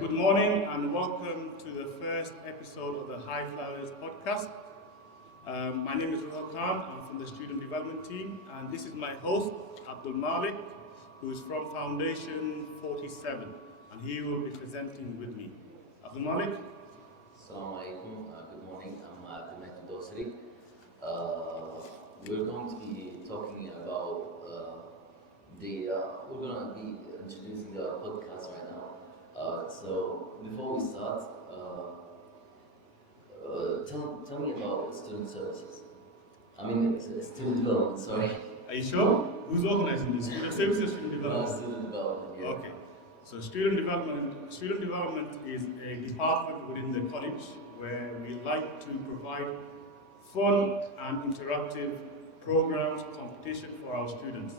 Good morning and welcome to the first episode of the Highflyers podcast. My name is Ruha Khan. I'm from the student development team, and this is my host, Abdul Malik, who is from Foundation 47, and he will be presenting with me. Abdul Malik? Assalamu alaikum. Good morning. I'm Abdul Malik Dosri. We're going to be talking about we're going to be introducing the podcast right now. So before we start, tell me about student services. I mean, student development, sorry. Are you sure? Who's organizing this? Student services or student development? Student development, yeah. Okay. So student development is a department within the college where we like to provide fun and interactive programs, competition for our students.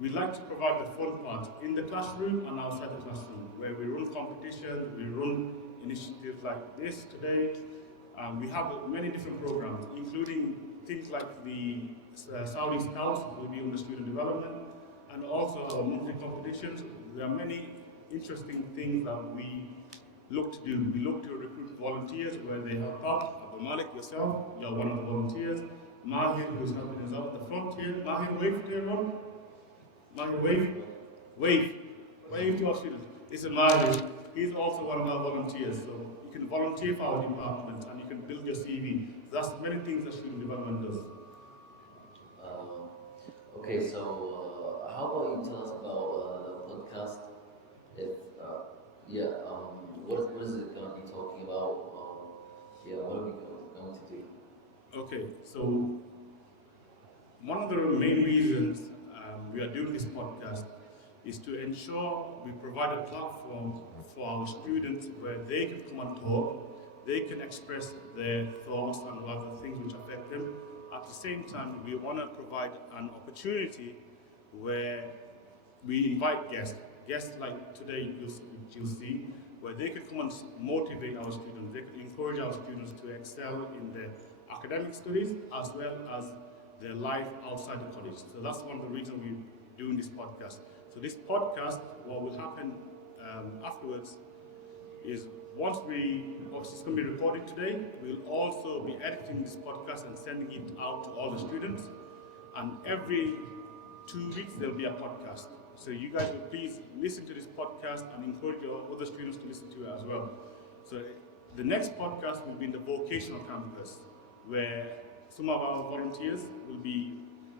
We like to provide the fun part in the classroom and outside the classroom, where we run competitions, we run initiatives like this today. We have many different programs, including things like the Saudi Scouts will be on the student development, and also our monthly competitions. There are many interesting things that we look to do. We look to recruit volunteers where they help out. Abu Malik, yourself, you're one of the volunteers. Mahir, who's helping us out at the front here. Mahir, wave to everyone. Mahir, wave. Wave to our students. This is Mahir. He's also one of our volunteers. So you can volunteer for our department and you can build your CV. So that's many things that student development does. Okay, so how about you tell us about the podcast? What is it going to be talking about? What are we going to do? Okay, so one of the main reasons we are doing this podcast is to ensure we provide a platform for our students where they can come and talk, they can express their thoughts and other things which affect them. At the same time, we want to provide an opportunity where we invite guests like today you'll see, where they can come and motivate our students, they can encourage our students to excel in their academic studies as well as their life outside the college. So that's one of the reasons we're doing this podcast. So this podcast, what will happen afterwards is obviously it's going to be recorded today, we'll also be editing this podcast and sending it out to all the students. And every 2 weeks there'll be a podcast. So you guys will please listen to this podcast and encourage your other students to listen to it as well. So the next podcast will be in the vocational campus, where some of our volunteers will be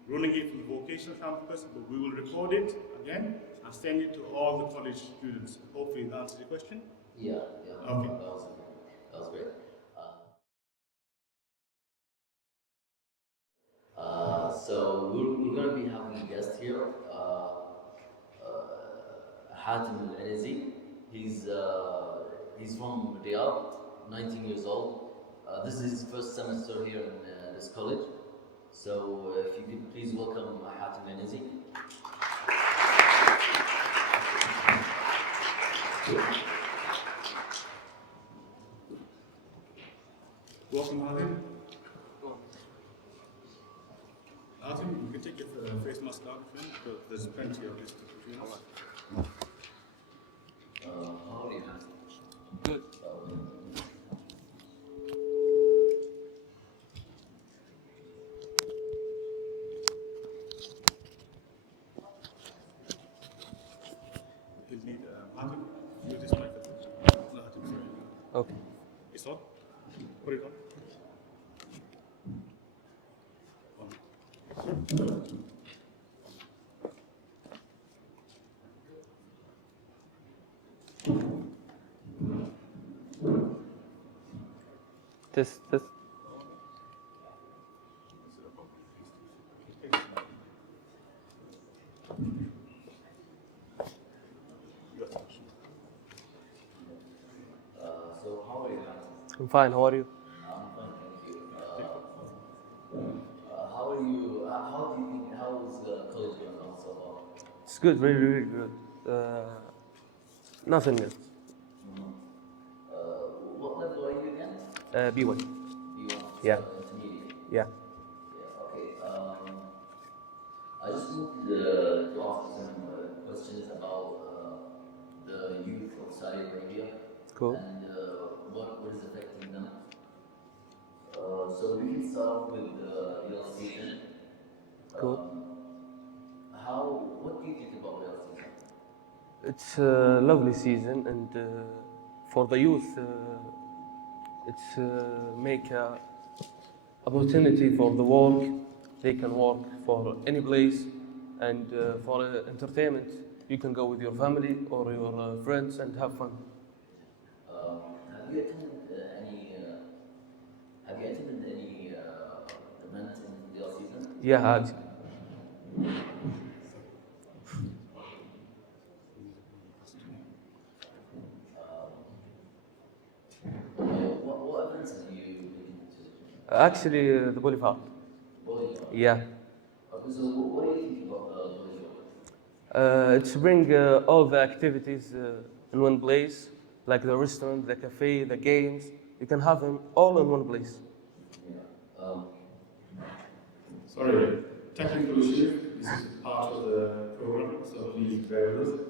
running it from the vocational campus, but we will record it again and send it to all the college students. Hopefully that answers your question. Yeah. Okay. That was great. So we're going to be having a guest here, Hatem Al-Anizi. He's from Riyadh, 19 years old. This is his first semester here in this college. So if you could please welcome Hatem Al-Anizi. Welcome, Hatem. Hatem, you can take your face mask down, but there's plenty of this to do. How are you, Hatem? Good. He'll need Hatem, use this microphone. No, Hatem, sorry. Okay. It's on? Put it on. This. So how are you, Hatem? I'm fine. How are you? I'm fine, thank you. How are you? How do you think? How is the college going on so far? It's good. Really, really good. Nothing new. What level are you again? B1. B1. Yeah. Intermediate. Yeah. Yeah. Okay. I just wanted to ask some questions about the youth of Saudi Arabia. Cool. and what is affecting them. So we can start with real season. Cool. What do you think about real season? It's a lovely season, and for the youth, it's make a opportunity for the work. They can work for any place, and for entertainment, you can go with your family or your friends and have fun. Have you attended any event in real season? Yeah, actually. What events have you been to? Actually, the boulevard. Bodyguard. Yeah. Okay, so what do you think about bodyguard? It's bring all the activities in one place, like the restaurant, the cafe, the games. You can have them all in one place. Yeah. Sorry, technical issue. This is part of the program, so please bear with us.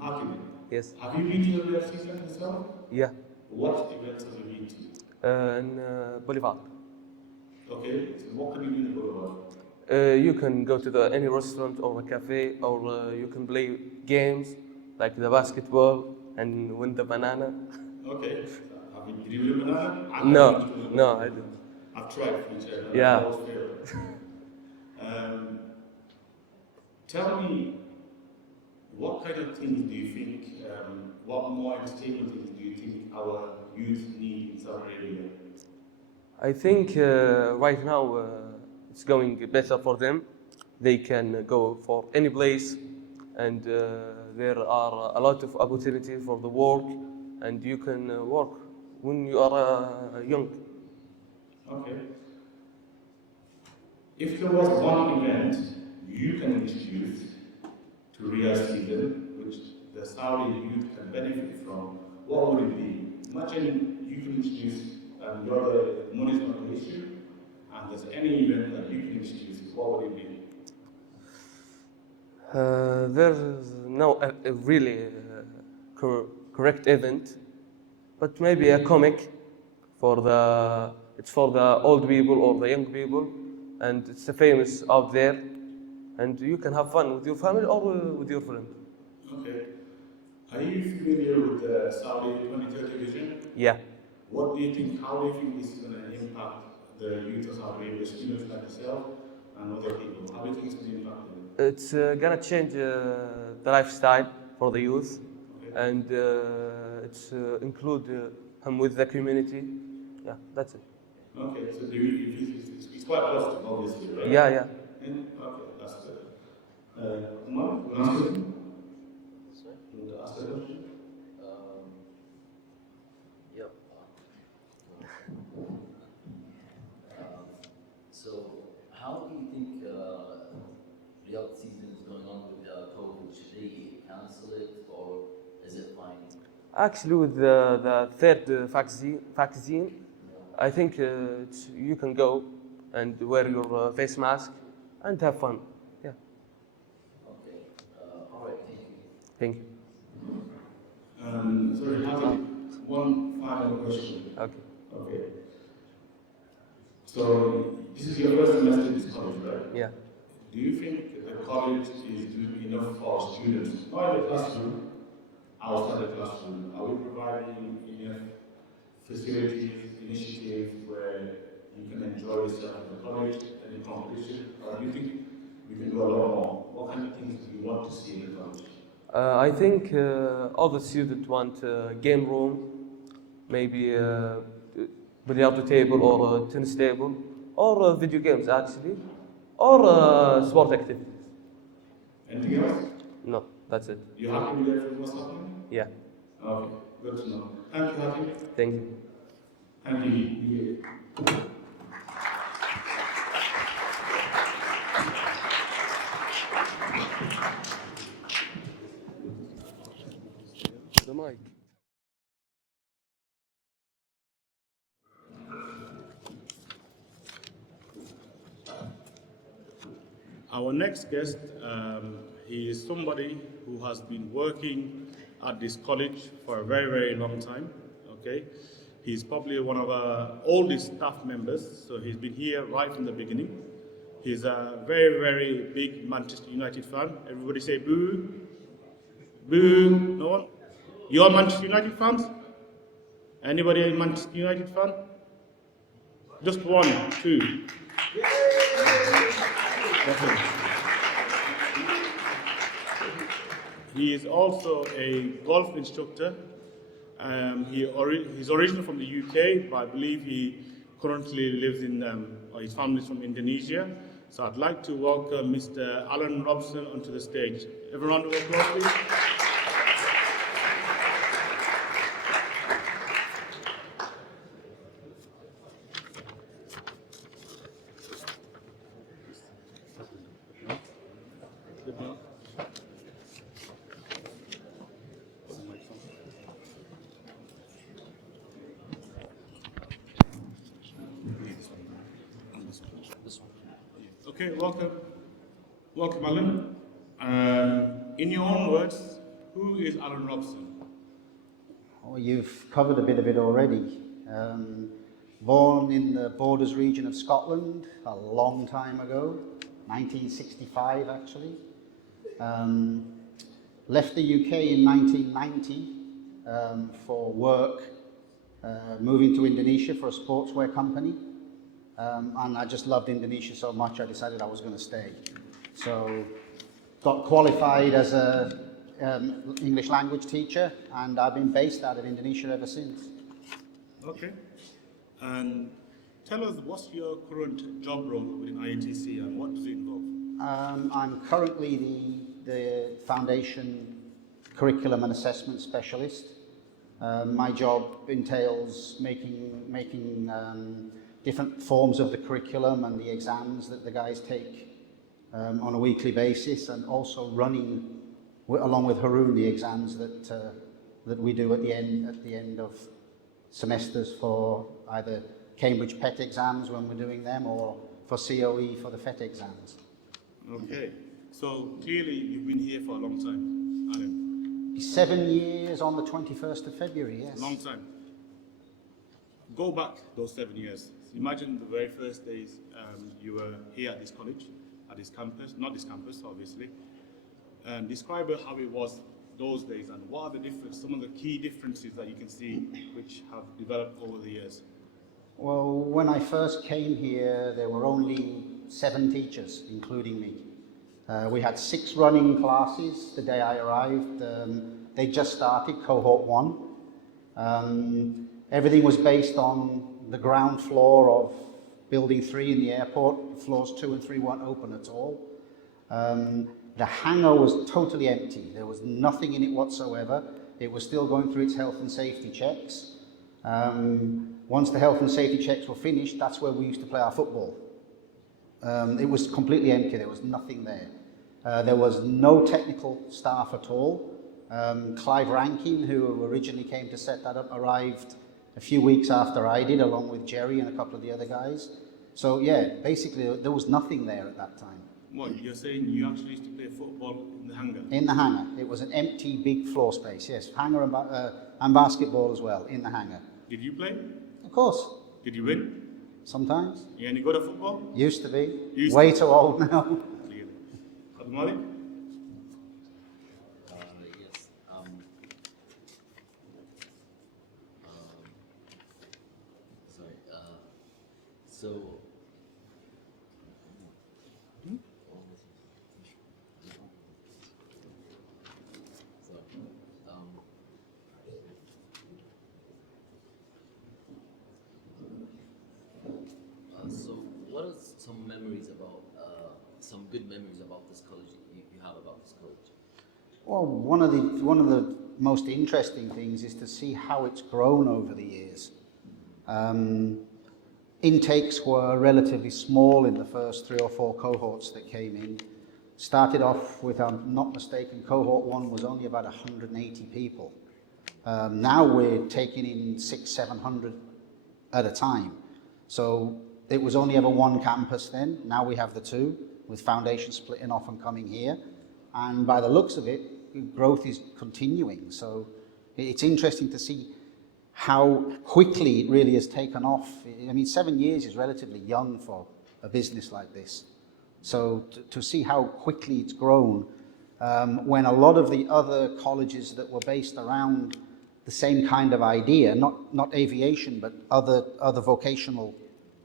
Hakim, Yes. have you been to the real season yourself? Yeah. What events have you been to? In boulevard. Okay, so what can you do in the boulevard? You can go to any restaurant or a cafe, or you can play games like the basketball and win the banana. Okay, so did you win a banana? I've No, never been to a no, banana. I didn't. I've tried future, and Yeah. I've always failed. Tell me, what kind of things do you think, what more entertainment things do you think our youth need in Saudi Arabia? I think right now it's going better for them. They can go for any place, and there are a lot of opportunities for the work, and you can work when you are young. Okay. If there was one event you can introduce to Riyadh season, which the Saudi youth can benefit from, what would it be? Imagine you can introduce, and money is not the issue, and there's any event that you can introduce, what would it be? There's no really correct event, but maybe a comic for the it's for the old people or the young people, and it's famous out there, and you can have fun with your family or with your friend. Okay. Are you familiar with the Saudi 2030 vision? Yeah. What do you think, how do you think this is going to impact the youth of Saudi Arabia, students like yourself and other people? How do you think it's going to impact them? It's gonna change the lifestyle for the youth, Okay. and it's include him with the community. Yeah, that's it. Okay, so it's quite positive, obviously, right? Yeah, yeah. Okay, that's good. Umar, you want to ask a question? Sorry? You want to ask a question? Yep. So, how do you think Riyadh season is going on with COVID? Should they cancel it or is it fine? Actually, with the third vaccine, I think you can go and wear your face mask and have fun. Yeah. Okay. All right. Thank Thank you. you. Sorry, one final question. Okay. Okay. So, this is your first semester in this college, right? Yeah. Do you think the college is doing enough for our students? Not in the classroom, outside the classroom. Are we providing enough facilities, initiatives where you can enjoy yourself in the college and in competition? Or do you think we can do a lot more? What kind of things do you want to see in the college? I think all the students want a game room, maybe a billiard table or a tennis table, or video games actually, or sport activities. Anything else? No, that's it. You happy with everything what's happening? Yeah. Okay, good to know. Thank you, Hakim. Thank you. Thank you. The mic. Our next guest, he is somebody who has been working at this college for a very, very long time, okay? He's probably one of our oldest staff members, so he's been here right from the beginning. He's a very, very big Manchester United fan. Everybody say boo. Boo. No one? You all Manchester United fans? Anybody a Manchester United fan? Just one, two. Okay. He is also a golf instructor. He's originally from the UK, but I believe he currently lives in, or his family's from Indonesia. So I'd like to welcome Mr. Alan Robson onto the stage. Everyone, round of applause, please. Okay, welcome. Welcome, Alan. In your own words, who is Alan Robson? Oh, you've covered a bit of it already. Born in the Borders region of Scotland a long time ago, 1965 actually. Left the UK in 1990 for work, moving to Indonesia for a sportswear company. And I just loved Indonesia so much I decided I was going to stay. So got qualified as a English language teacher, and I've been based out of Indonesia ever since. Okay. And tell us, what's your current job role within IATC and what does it involve? I'm currently the Foundation Curriculum and Assessment Specialist. My job entails making different forms of the curriculum and the exams that the guys take on a weekly basis, and also running, along with Haroon, the exams that we do at the end of semesters for either Cambridge PET exams when we're doing them, or for COE for the FET exams. Okay, so clearly you've been here for a long time, Alan. 7 years on the 21st of February, yes. Long time. Go back those 7 years. Imagine the very first days you were here at this college, at this campus, not this campus, obviously. Describe how it was those days, and what are the some of the key differences that you can see which have developed over the years? Well, when I first came here, there were only 7 teachers, including me. We had 6 running classes the day I arrived. They just started, cohort 1. Everything was based on the ground floor of building 3 in the airport. Floors 2 and 3 weren't open at all. The hangar was totally empty. There was nothing in it whatsoever. It was still going through its health and safety checks. Once the health and safety checks were finished, that's where we used to play our football. It was completely empty. There was nothing there. There was no technical staff at all. Clive Rankin, who originally came to set that up, arrived a few weeks after I did, along with Jerry and a couple of the other guys. So yeah, basically there was nothing there at that time. What, you're saying you actually used to play football in the hangar? In the hangar. It was an empty, big floor space, yes. Hangar and basketball as well, in the hangar. Did you play? Of course. Did you win? Sometimes. You any good at football? Used to be. Way too old now. Clearly. Abdul Malik? Yes. Sorry. So. So, what are some memories about, some good memories about this college you have about this college? Well, one of the most interesting things is to see how it's grown over the years. Intakes were relatively small in the first 3 or 4 cohorts that came in. Started off with, I'm not mistaken, cohort 1 was only about 180 people. Now we're taking in 600-700 at a time. So it was only ever one campus then. Now we have the 2, with Foundation splitting off and coming here. And by the looks of it, growth is continuing. So it's interesting to see how quickly it really has taken off. I mean, 7 years is relatively young for a business like this. So to see how quickly it's grown, when a lot of the other colleges that were based around the same kind of idea, not aviation, but other vocational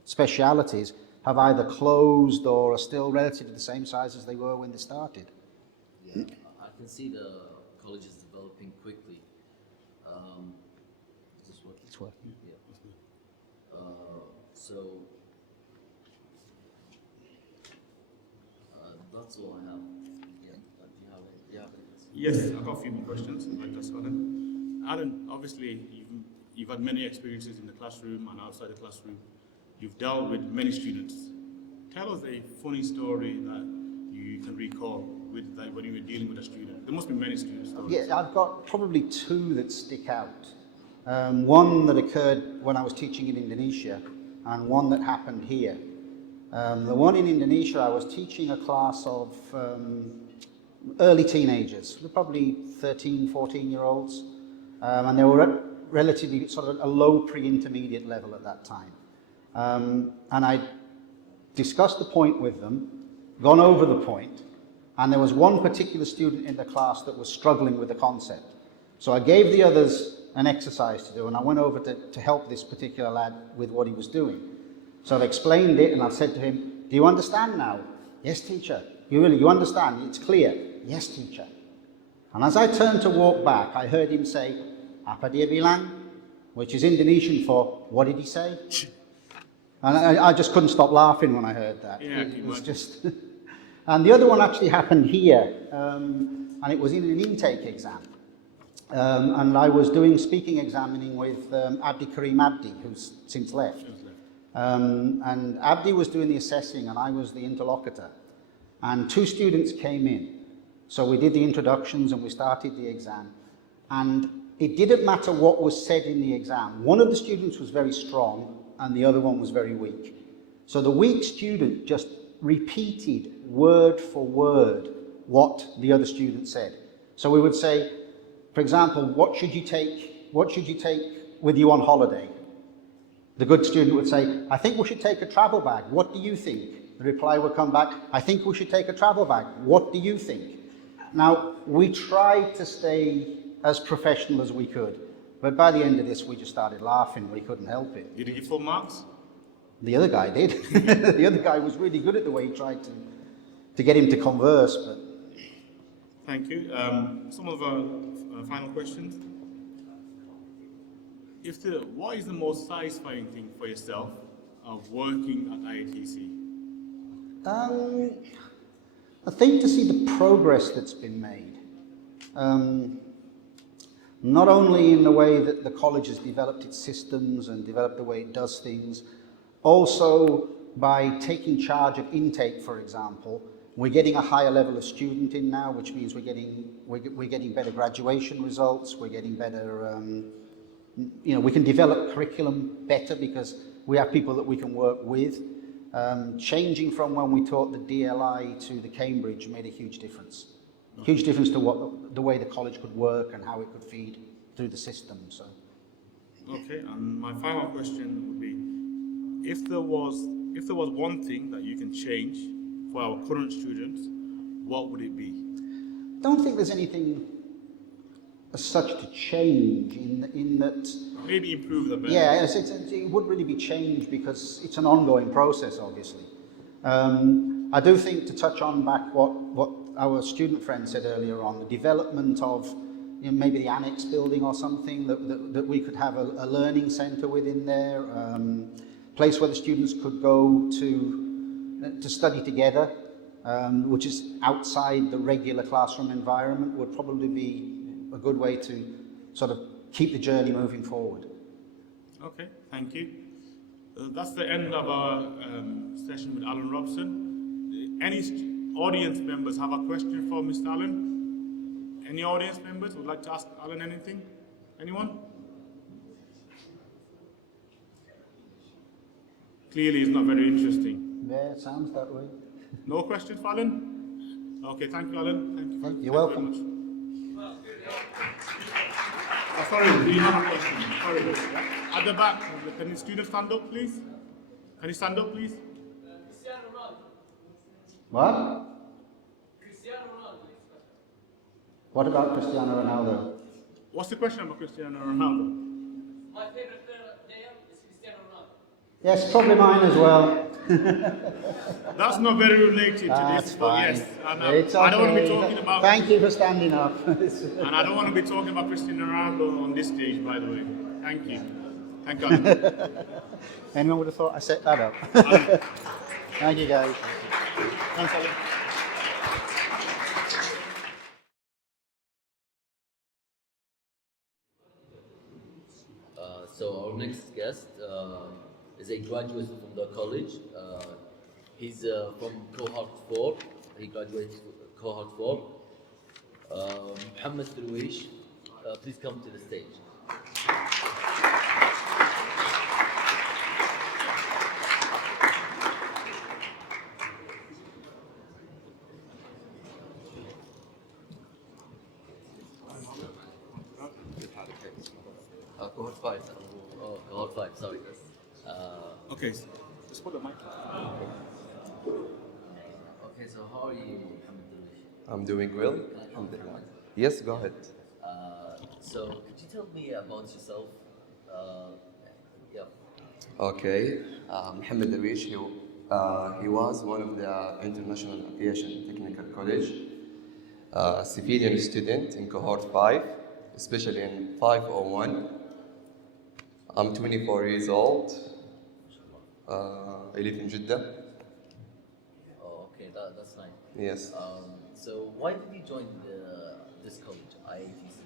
specialities, have either closed or are still relatively the same size as they were when they started. Yeah, I can see the colleges developing quickly. Is this working? It's working. Yeah. So that's all I have. Yeah. Do you have any? Yes, I've got a few more questions. Like that's Alan. Alan, obviously you've had many experiences in the classroom and outside the classroom. You've dealt with many students. Tell us a funny story that you can recall with like, when you were dealing with a student. There must be many student stories. Yeah, I've got probably two that stick out. One that occurred when I was teaching in Indonesia, and one that happened here. The one in Indonesia, I was teaching a class of early teenagers, probably 13, 14-year-olds, and they were at relatively sort of a low pre-intermediate level at that time. And I discussed the point with them, gone over the point, and there was one particular student in the class that was struggling with the concept. So I gave the others an exercise to do, and I went over to help this particular lad with what he was doing. So I've explained it, and I've said to him, do you understand now? Yes, teacher. You understand? It's clear. Yes, teacher. And as I turned to walk back, I heard him say, apa dia bilang? Which is Indonesian for, what did he say? And I just couldn't stop laughing when I heard that. Yeah, It was just... And the other one actually happened here, and it was in an intake exam. And I was doing speaking examining with Abdi Karim Abdi, who's since left. And Abdi was doing the assessing, and I was the interlocutor. And two students came in. So we did the introductions, and we started the exam. And it didn't matter what was said in the exam. One of the students was very strong, and the other one was very weak. So the weak student just repeated word for word what the other student said. So we would say, for example, what should you take with you on holiday? The good student would say, I think we should take a travel bag. What do you think? The reply would come back, I think we should take a travel bag. What do you think? Now, we tried to stay as professional as we could, but by the end of this, we just started laughing. We couldn't help it. Did you give full marks? The other guy did. The other guy was really good at the way he tried to get him to converse. But Thank you. Some of our final questions. What is the most satisfying thing for yourself of working at IATC? I think to see the progress that's been made. Not only in the way that the college has developed its systems and developed the way it does things, also by taking charge of intake, for example. We're getting a higher level of student in now, which means we're getting better graduation results, we're getting better, we can develop curriculum better because we have people that we can work with. Changing from when we taught the DLI to the Cambridge made a huge difference. Huge difference to the way the college could work and how it could feed through the system. So. Okay, and my final question would be, if there was one thing that you can change for our current students, what would it be? I don't think there's anything as such to change in that. Maybe improve the better. Yeah, it would really be change because it's an ongoing process, obviously. I do think, to touch on back what our student friend said earlier on, the development of maybe the annex building or something that we could have a learning centre within there, place where the students could go to study together, which is outside the regular classroom environment, would probably be a good way to sort of keep the journey moving forward. Okay, thank you. That's the end of our session with Alan Robson. Any audience members have a question for Mr. Alan? Any audience members would like to ask Alan anything? Anyone? Clearly, it's not very interesting. Yeah, it sounds that way. No questions for Alan? Okay, thank you, Alan. Thank you. You're welcome. Very much. Sorry, do you have a question? Sorry. Yeah. At the back, can the student stand up, please? Can you stand up, please? What? What about Cristiano Ronaldo? What's the question about Cristiano Ronaldo? My favorite player is Cristiano Ronaldo. Yes, probably mine as well. That's not very related to That's this, but fine. yes. And, It's okay. I don't want to be talking about. Thank you for standing up. And I don't want to be talking about Cristiano Ronaldo on this stage, by the way. Thank you. Thank you. Anyone would have thought I set that up. Thank you, guys. Thanks, Ali. So our next guest is a graduate from the college. He's from cohort 4. He graduated cohort 4. Muhammad Darwish, please come to the stage. Cohort 5. Oh, cohort 5, sorry. Okay, just put the mic. Okay, so how are you, Muhammad Darwish? I'm doing well. Alhamdulillah. Yes, go ahead. So could you tell me about yourself? Yeah. Okay. Mohammed Darwish, he was one of the International Aviation Technical College, a civilian student in cohort 5, especially in 501. I'm 24 years old. I live in Jeddah. Oh, okay, that's nice. Yes. So why did you join this college, IATC?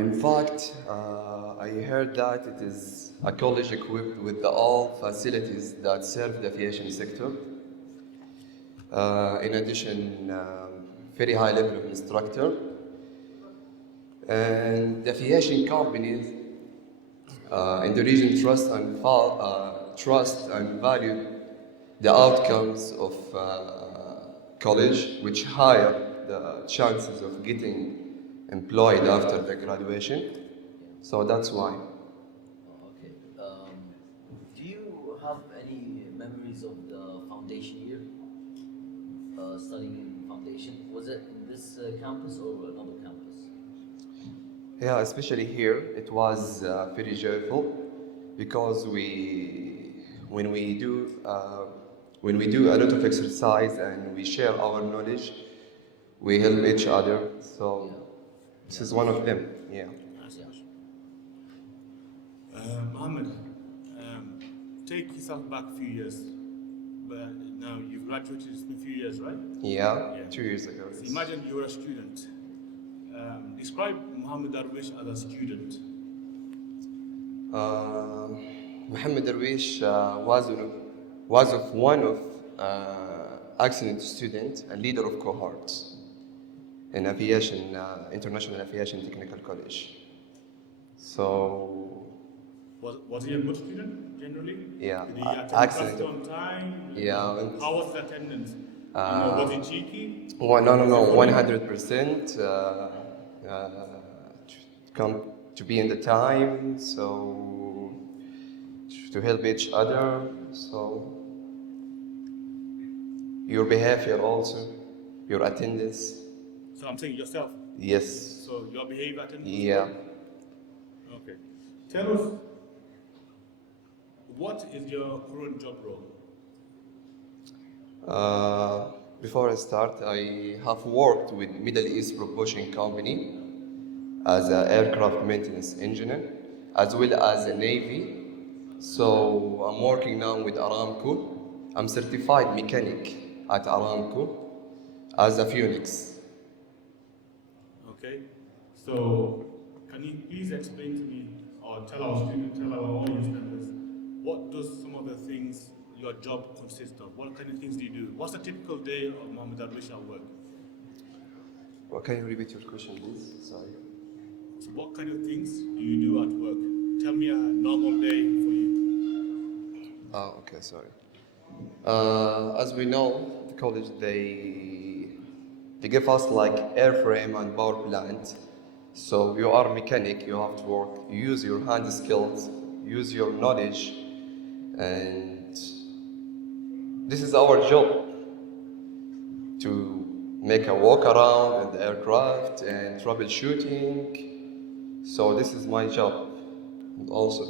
In fact, I heard that it is a college equipped with all facilities that serve the aviation sector. In addition, very high level of instructor. And the aviation companies in the region trust and value the outcomes of college, which higher the chances of getting employed after the graduation. So that's why. Oh, okay. Do you have any memories of the foundation year? Studying in foundation? Was it in this campus or another campus? Yeah, especially here, it was very joyful because when we do a lot of exercise and we share our knowledge, we help each other. So this is one of them. Yeah. Mohammed, take yourself back a few years. But now you've graduated in a few years, right? Yeah. 2 years ago. So imagine you're a student. Describe Mohammed Darwish as a student. Mohammed Darwish was of one of excellent student and leader of cohorts in aviation, International Aviation Technical College. So Was he a good student generally? Yeah, Did he attend excellent. class on time? Yeah. How was his attendance? Was he cheeky? no, 100%. Come to be in the time, so to help each other. So your behavior also, your attendance. So I'm saying yourself. Yes. So your behavior, attendance. Yeah. Okay. Tell us, what is your current job role? Before I start, I have worked with Middle East Propulsion Company as an aircraft maintenance engineer, as well as a Navy. So I'm working now with Aramco. I'm certified mechanic at Aramco as a Phoenix. Okay. So can you please explain to me, or tell our students, tell our audience members, what does some of the things your job consists of? What kind of things do you do? What's a typical day of Mohammed Darwish at work? Well, can you repeat your question, please? Sorry. So what kind of things do you do at work? Tell me a normal day for you. Oh, okay, sorry. As we know, the college, they give us like airframe and power plant So you are a mechanic, you have to work, use your hand skills, use your knowledge, and this is our job to make a walk around in the aircraft and troubleshooting. So this is my job also.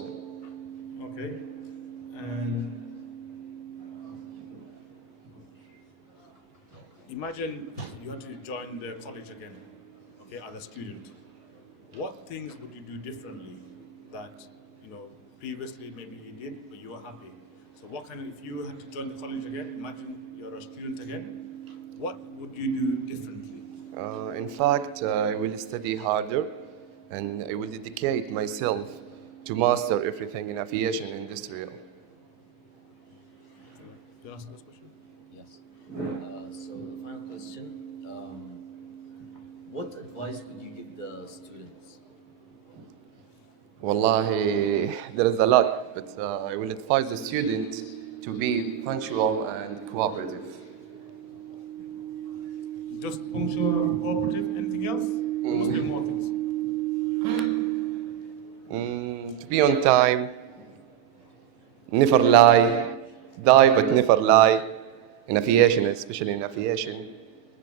Okay. And imagine you had to join the college again, okay, as a student. What things would you do differently that, previously maybe you did, but you were happy? So what kind of, if you had to join the college again, imagine you're a student again, what would you do differently? In fact, I will study harder and I will dedicate myself to master everything in aviation industrial. Can you answer this question? Yes. So the final question, what advice would you give the students? Wallahi, there is a lot, but I will advise the student to be punctual and cooperative. Just punctual and cooperative, anything else? There must be more things. To be on time, never lie, die but never lie, in aviation, especially in aviation.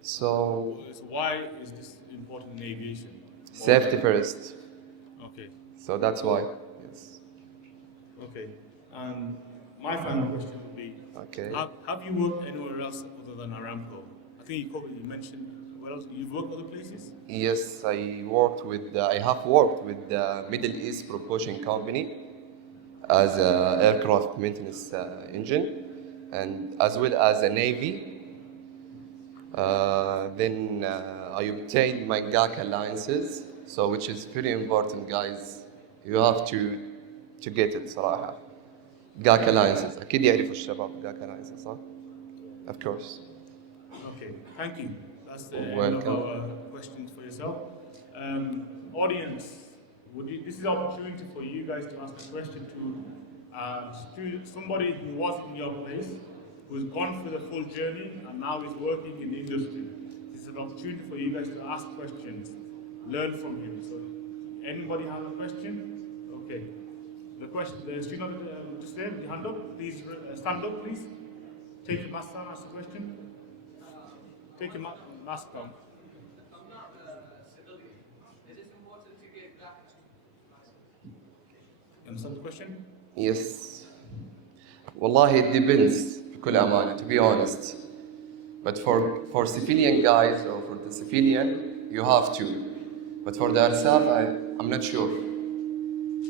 So, So why is this important in aviation? safety first. Okay, So that's why. Yes. okay. And my final question would be, Okay. have you worked anywhere else other than Aramco? I think you mentioned, where else? You've worked other places? Yes, I have worked with the Middle East Propulsion Company as an aircraft maintenance engine, and as well as a Navy. Then I obtained my GACA licenses, so which is very important, guys. You have to get it صراحة. GACA licenses. أكيد يعرفوا الشباب GACA licenses, صح? Of course. Okay, thank you. That's the end Welcome. of our questions for yourself. Audience, this is an opportunity for you guys to ask a question to somebody who was in your place, who's gone through the full journey and now is working in the industry. This is an opportunity for you guys to ask questions, learn from him. So, anybody have a question? Okay. The student just there, the hand up, please stand up, please. Take your mask down, ask the question. Take your mask down. I'm not a civilian. It is important to get back. You understand the question? Yes. Wallahi, it depends, بكل أمانة, to be honest. But for civilian guys or for the civilian, you have to. But for the airstaff, I'm not sure.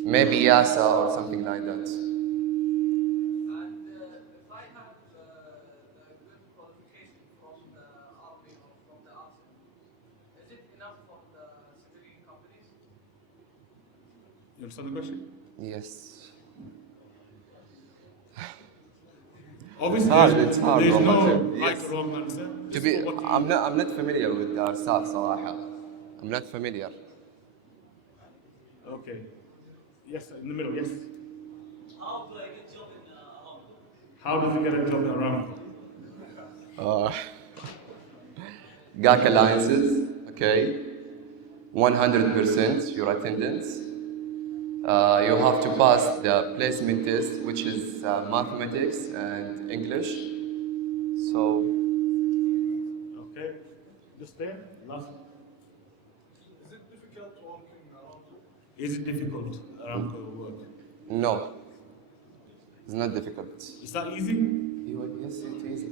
Maybe YASA or something like that. And if I have a good qualification from the army or from the army, is it enough for the civilian companies? You understand the question? Yes. Obviously, It's hard, there's no Robert. right Yes. or wrong answer. To Just be, for what you- I'm not familiar with the airstaff صراحة. I'm not familiar. Okay. Yes, in the middle, yes. How do I get job in Aramco? How does he get a job in Aramco? GAC alliances, okay. 100% your attendance. You have to pass the placement test, which is mathematics and English. So, Okay. Just there, last. Is it difficult working Aramco? Is it difficult, Aramco work? no, it's not difficult. Is that easy? Yes, it is.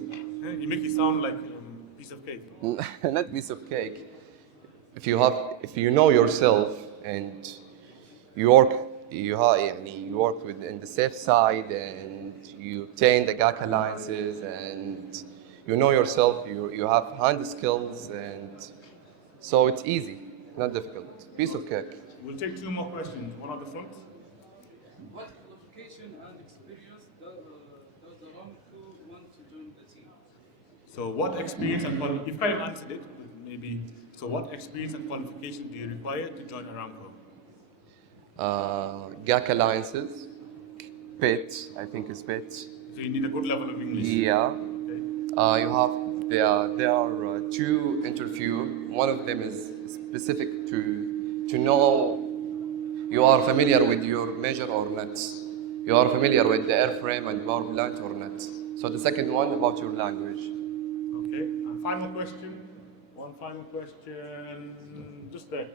You make it sound like a piece of cake. Not piece of cake. If you know yourself and you work in the safe side and you obtain the GAC alliances and you know yourself, you have hand skills, and so it's easy, not difficult. Piece of cake. We'll take two more questions. One at the front. What qualification and experience does Aramco want to join the team? So, what experience and qualification? You've kind of answered it, but maybe. So, what experience and qualification do you require to join Aramco? GAC alliances, PIT, I think it's PIT. So, you need a good level of English. Yeah. Okay. There are two interviews. One of them is specific to to know you are familiar with your measure or not. You are familiar with the airframe and power plant or not. So the second one about your language. Okay, and final question. One final question, just there.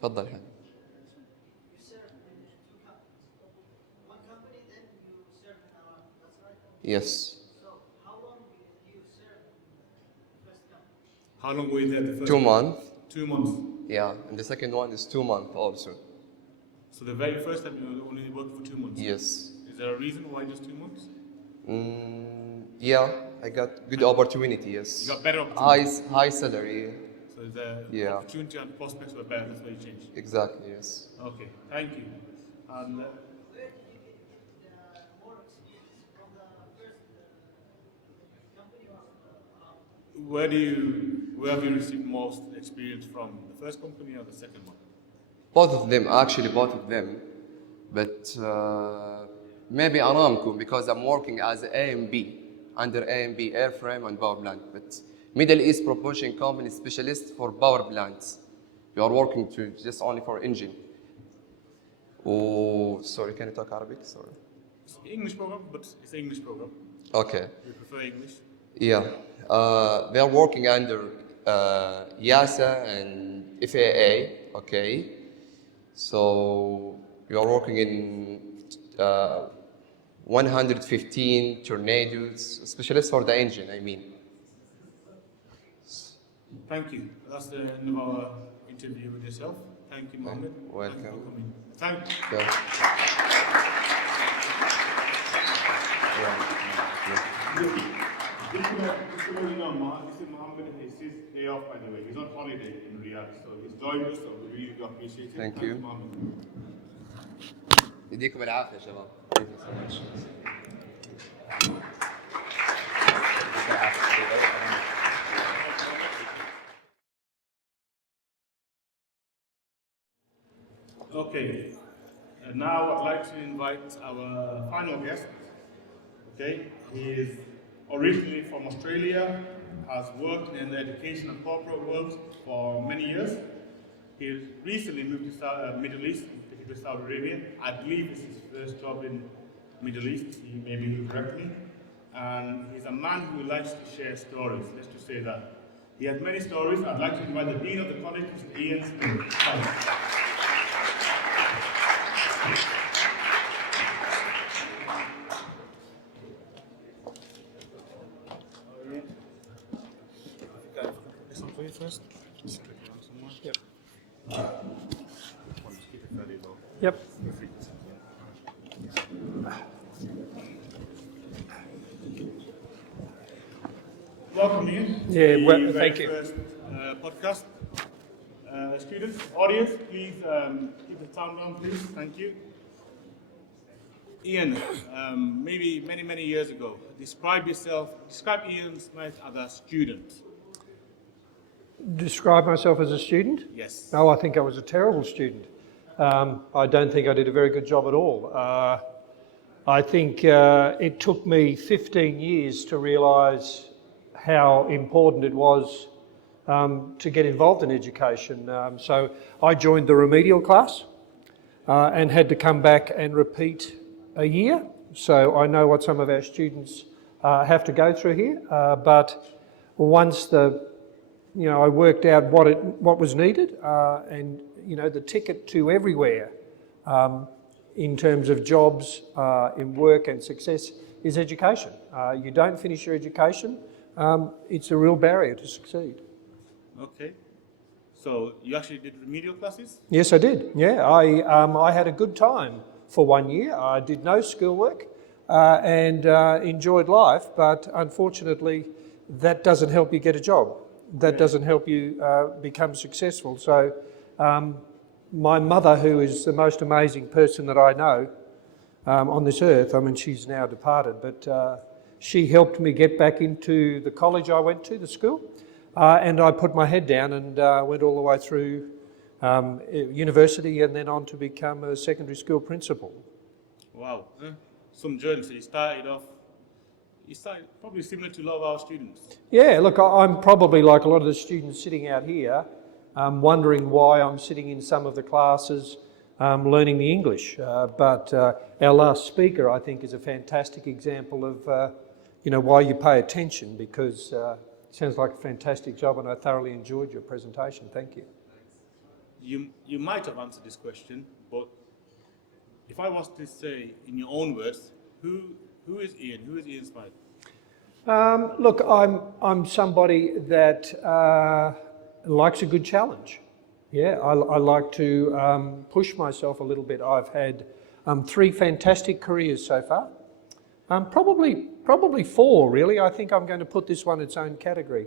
تفضل حبيبي. You serve in two companies. One company, then you serve in Iran. That's right? Yes. So, how long did you serve in the first company? How long were you there the first 2 months. 2 months. Yeah, and the second one is 2 months also. So the very first time you only worked for 2 months? Yes. Is there a reason why just 2 months? Yeah, I got good opportunity, yes. You got better opportunity? High salary. So the Yeah. opportunity and prospects were better, that's why you changed. Exactly, yes. Okay, thank you. And Where did you get more experience? From the first company or from where have you received most experience from? The first company or the second one? Both of them, actually both of them. But maybe Aramco because I'm working as A and B, under A and B, airframe and power plant. But Middle East Propulsion Company specialist for power plants. You are working to just only for engine. Oh, sorry, can you talk Arabic? Sorry. It's an English program, but it's an English program. Okay. You prefer English? Yeah. They are working under YASA and FAA, okay? So you are working in 115 tornadoes, specialist for the engine, I mean. Thank you. That's the end of our interview with yourself. Thank you, Mohammed. Welcome. Thank you for coming. Thank you. Yeah. Just to let you know, this is Mohammed. It's his day off, by the way. He's on holiday in Riyadh, so he's joined us, so we really do appreciate it. Thank you. Mohammed. يديكم العافية شباب. Okay, and now I'd like to invite our final guest. Okay, he is originally from Australia, has worked in the education and corporate world for many years. He recently moved to Middle East, particularly Saudi Arabia. I believe this is his first job in Middle East, he maybe will correct me. And he's a man who likes to share stories, let's just say that. He has many stories. I'd like to invite the Dean of the College, Mr. Ian Smith. Thanks. This one for you first. Just click it on somewhere. Yep. Just keep it fairly low. Yep. Welcome, Ian. Yeah, The well, very thank you. First podcast. Students, audience, please keep the sound down, please. Thank you. Ian, maybe many years ago, describe Ian Smith as a student. Describe myself as a student? Yes. No, I think I was a terrible student. I don't think I did a very good job at all. I think it took me 15 years to realise how important it was to get involved in education. So I joined the remedial class and had to come back and repeat a year. So I know what some of our students have to go through here. But once I worked out what was needed, and the ticket to everywhere in terms of jobs, in work and success is education. You don't finish your education, it's a real barrier to succeed. Okay. So you actually did remedial classes? Yes, I did. Yeah, I had a good time for 1 year. I did no schoolwork and enjoyed life, but unfortunately, that doesn't help you get a job. That doesn't help you become successful. So my mother, who is the most amazing person that I know on this earth, I mean, she's now departed, but she helped me get back into the college I went to, the school, and I put my head down and went all the way through university and then on to become a secondary school principal. Wow. Some journey. So you started off It's like probably similar to a lot of our students. Yeah, look, I'm probably like a lot of the students sitting out here, wondering why I'm sitting in some of the classes learning the English. But our last speaker, I think, is a fantastic example of why you pay attention, because it sounds like a fantastic job, and I thoroughly enjoyed your presentation. Thank you. You might have answered this question, but if I was to say in your own words, who is Ian? Who is Ian Smythe? Look, I'm somebody that likes a good challenge. Yeah, I like to push myself a little bit. I've had 3 fantastic careers so far. Probably 4, really. I think I'm going to put this one in its own category.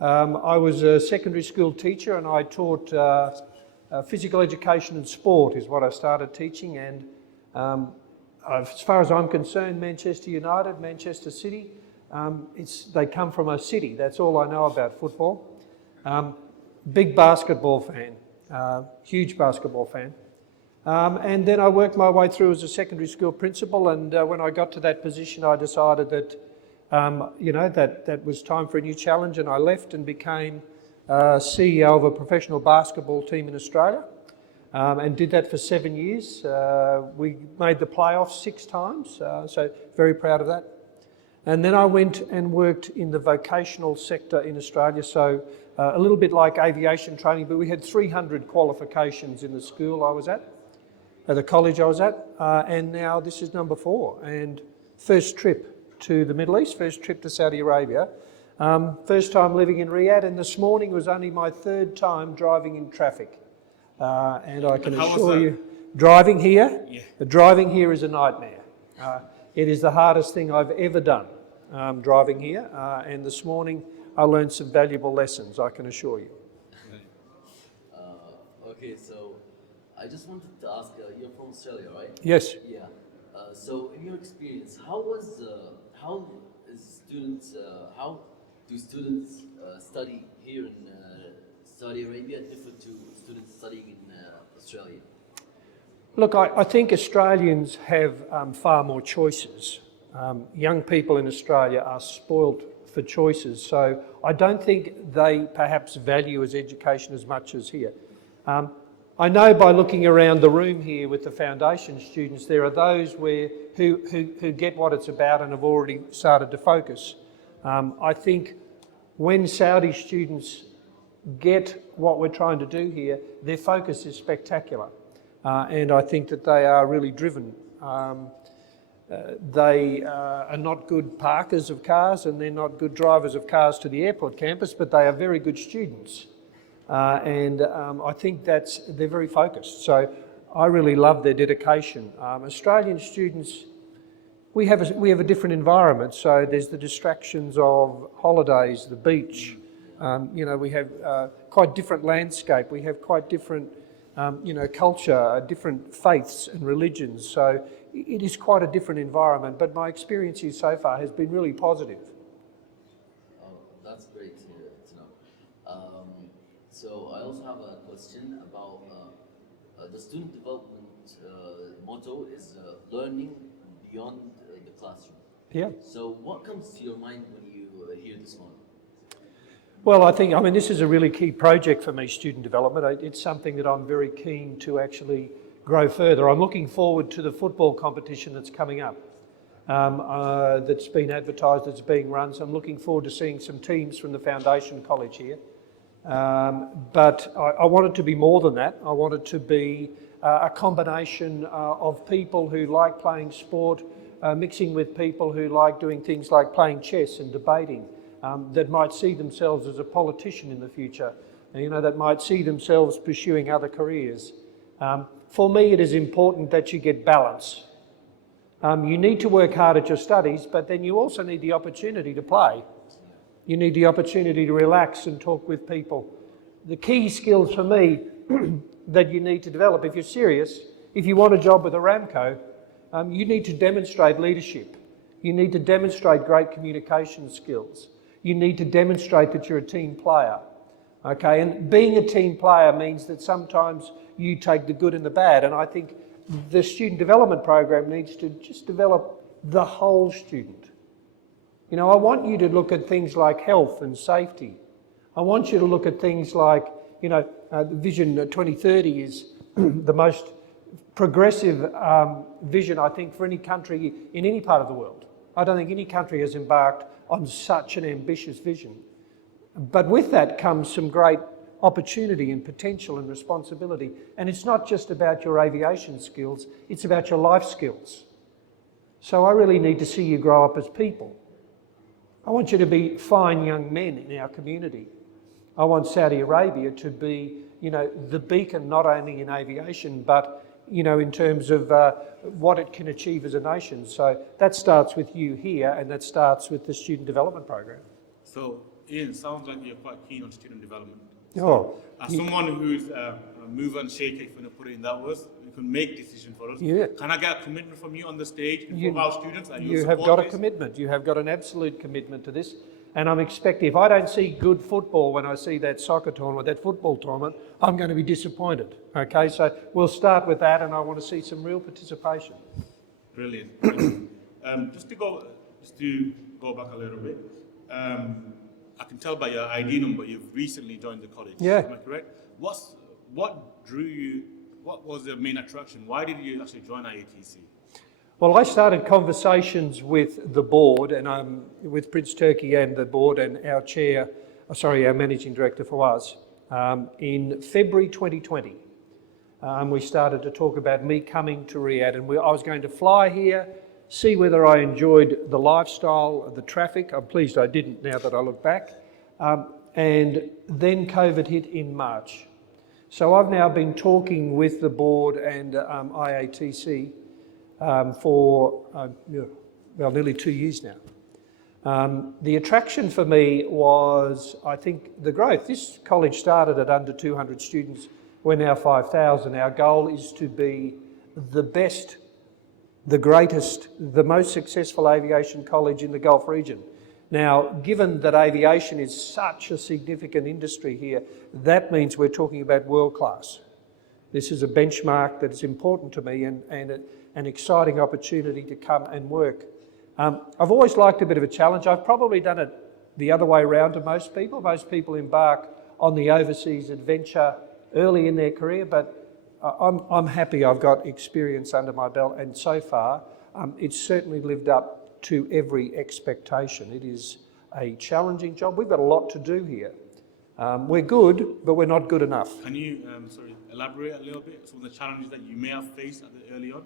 I was a secondary school teacher, and I taught physical education and sport is what I started teaching. And as far as I'm concerned, Manchester United, Manchester City, they come from a city. That's all I know about football. Big basketball fan, huge basketball fan. And then I worked my way through as a secondary school principal, and when I got to that position, I decided that, that was time for a new challenge, and I left and became CEO of a professional basketball team in Australia, and did that for 7 years. We made the playoffs 6 times, so very proud of that. And then I went and worked in the vocational sector in Australia, so a little bit like aviation training, but we had 300 qualifications in the school I was at the college I was at, and now this is number 4, and first trip to the Middle East, first trip to Saudi Arabia, first time living in Riyadh, and this morning was only my 3rd time driving in traffic. And I can assure you, driving here is a nightmare. It is the hardest thing I've ever done, driving here, and this morning I learned some valuable lessons, I can assure you. Okay, so I just wanted to ask, you're from Australia, right? Yes. Yeah. So in your experience, how do students study here in Saudi Arabia different to students studying in Australia? Look, I think Australians have far more choices. Young people in Australia are spoilt for choices, so I don't think they perhaps value education as much as here. I know by looking around the room here with the foundation students, there are those who get what it's about and have already started to focus. I think when Saudi students get what we're trying to do here, their focus is spectacular. And I think that they are really driven. They are not good parkers of cars, and they're not good drivers of cars to the airport campus, but they are very good students. And I think they're very focused. So I really love their dedication. Australian students, we have a different environment. So there's the distractions of holidays, the beach. We have quite different landscape. We have quite different, culture, different faiths and religions. So it is quite a different environment. But my experience here so far has been really positive. Oh, that's great to know. So I also have a question about the student development motto is learning beyond the classroom. Yeah. So what comes to your mind when you hear this motto? Well, I mean, this is a really key project for me, student development. It's something that I'm very keen to actually grow further. I'm looking forward to the football competition that's coming up, that's been advertised, that's being run. So I'm looking forward to seeing some teams from the Foundation College here. But I want it to be more than that. I want it to be a combination of people who like playing sport, mixing with people who like doing things like playing chess and debating, that might see themselves as a politician in the future, that might see themselves pursuing other careers. For me, it is important that you get balance. You need to work hard at your studies, but then you also need the opportunity to play. You need the opportunity to relax and talk with people. The key skills for me that you need to develop, if you're serious, if you want a job with Aramco, you need to demonstrate leadership. You need to demonstrate great communication skills. You need to demonstrate that you're a team player. Okay, and being a team player means that sometimes you take the good and the bad, and I think the student development program needs to just develop the whole student. You know, I want you to look at things like health and safety. I want you to look at things like, you know, Vision 2030 is the most progressive vision, I think, for any country in any part of the world. I don't think any country has embarked on such an ambitious vision. But with that comes some great opportunity and potential and responsibility. And it's not just about your aviation skills, it's about your life skills. So I really need to see you grow up as people. I want you to be fine young men in our community. I want Saudi Arabia to be, you know, the beacon not only in aviation, but, you know, in terms of what it can achieve as a nation. So that starts with you here, and that starts with the student development program. So, Ian, sounds like you're quite keen on student development. Oh, As someone who's a mover and shaker, if you want to put it in that words, you can make decisions for us. Yeah. Can I get a commitment from you on the stage in front of our students? That You you'll have support got a this? commitment. You have got an absolute commitment to this. And I'm expecting, if I don't see good football when I see that soccer tournament, that football tournament, I'm going to be disappointed. Okay, so we'll start with that, and I want to see some real participation. Brilliant. Just to go back a little bit, I can tell by your ID number you've recently joined the college. Yeah. Am I correct? What drew you? What was the main attraction? Why did you actually join IATC? Well, I started conversations with the board and with Prince Turki and the board and our managing director for us in February 2020. We started to talk about me coming to Riyadh, and I was going to fly here, see whether I enjoyed the lifestyle, the traffic. I'm pleased I didn't now that I look back. And then COVID hit in March. So I've now been talking with the board and IATC for nearly 2 years now. The attraction for me was, I think, the growth. This college started at under 200 students. We're now 5,000. Our goal is to be the best, the greatest, the most successful aviation college in the Gulf region. Now, given that aviation is such a significant industry here, that means we're talking about world class. This is a benchmark that is important to me and an exciting opportunity to come and work. I've always liked a bit of a challenge. I've probably done it the other way around to most people. Most people embark on the overseas adventure early in their career, but I'm happy I've got experience under my belt, and so far it's certainly lived up to every expectation. It is a challenging job. We've got a lot to do here. We're good, but we're not good enough. Can you elaborate a little bit some of the challenges that you may have faced early on?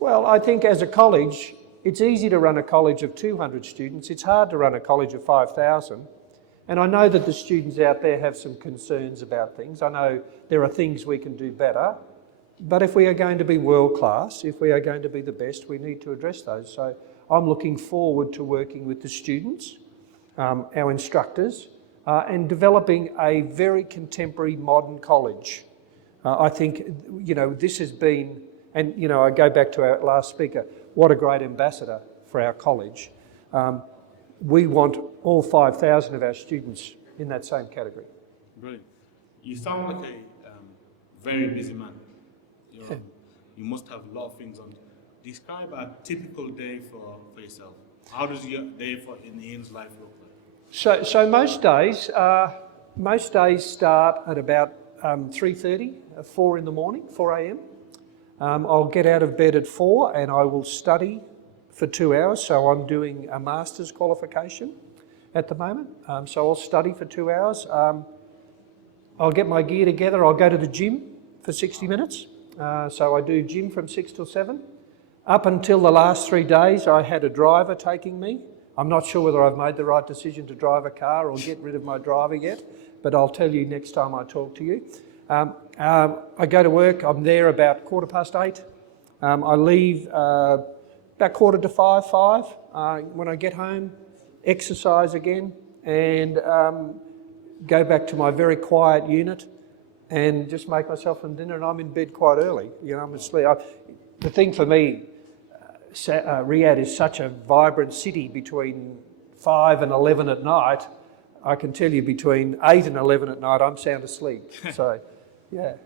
Well, I think as a college, it's easy to run a college of 200 students. It's hard to run a college of 5,000. And I know that the students out there have some concerns about things. I know there are things we can do better. But if we are going to be world class, if we are going to be the best, we need to address those. So I'm looking forward to working with the students, our instructors, and developing a very contemporary modern college. I think, you know, this has been, and, you know, I go back to our last speaker, what a great ambassador for our college. We want all 5,000 of our students in that same category. Brilliant. You sound like a very busy man. You must have a lot of things on. Describe a typical day for yourself. How does your day in Ian's life look like? So most days start at about 3:30, 4 in the morning, 4 a.m. I'll get out of bed at 4 and I will study for 2 hours. So I'm doing a master's qualification at the moment. So I'll study for 2 hours. I'll get my gear together. I'll go to the gym for 60 minutes. So I do gym from 6 till 7. Up until the last 3 days, I had a driver taking me. I'm not sure whether I've made the right decision to drive a car or get rid of my driver yet, but I'll tell you next time I talk to you. I go to work. I'm there about 8:15. I leave about 5:45. When I get home, exercise again, and go back to my very quiet unit and just make myself some dinner, and I'm in bed quite early. You know, I'm asleep. The thing for me, Riyadh is such a vibrant city. Between 5 and 11 at night, I can tell you between 8 and 11 at night, I'm sound asleep. So, yeah.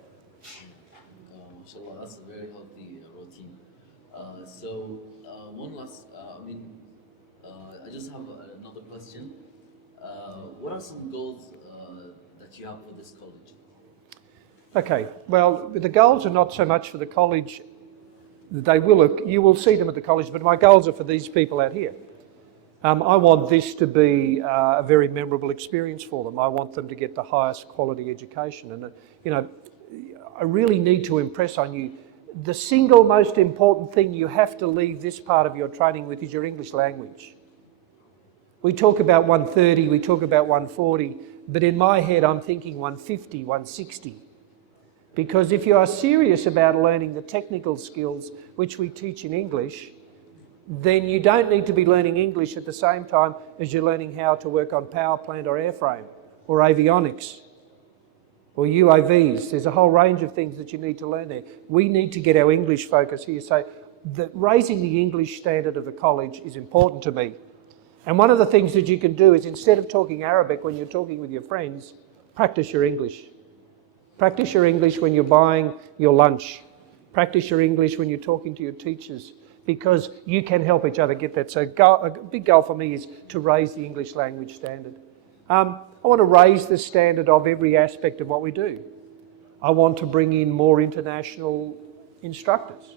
Mashallah, that's a very healthy routine. One last, I just have another question. What are some goals that you have for this college? Okay, well, the goals are not so much for the college. You will see them at the college, but my goals are for these people out here. I want this to be a very memorable experience for them. I want them to get the highest quality education. And, I really need to impress on you, the single most important thing you have to leave this part of your training with is your English language. We talk about 130, we talk about 140, but in my head I'm thinking 150, 160. Because if you are serious about learning the technical skills which we teach in English, then you don't need to be learning English at the same time as you're learning how to work on power plant or airframe or avionics or UAVs. There's a whole range of things that you need to learn there. We need to get our English focus here. So raising the English standard of the college is important to me. And one of the things that you can do is, instead of talking Arabic when you're talking with your friends, practice your English. Practice your English when you're buying your lunch. Practice your English when you're talking to your teachers, because you can help each other get that. So a big goal for me is to raise the English language standard. I want to raise the standard of every aspect of what we do. I want to bring in more international instructors.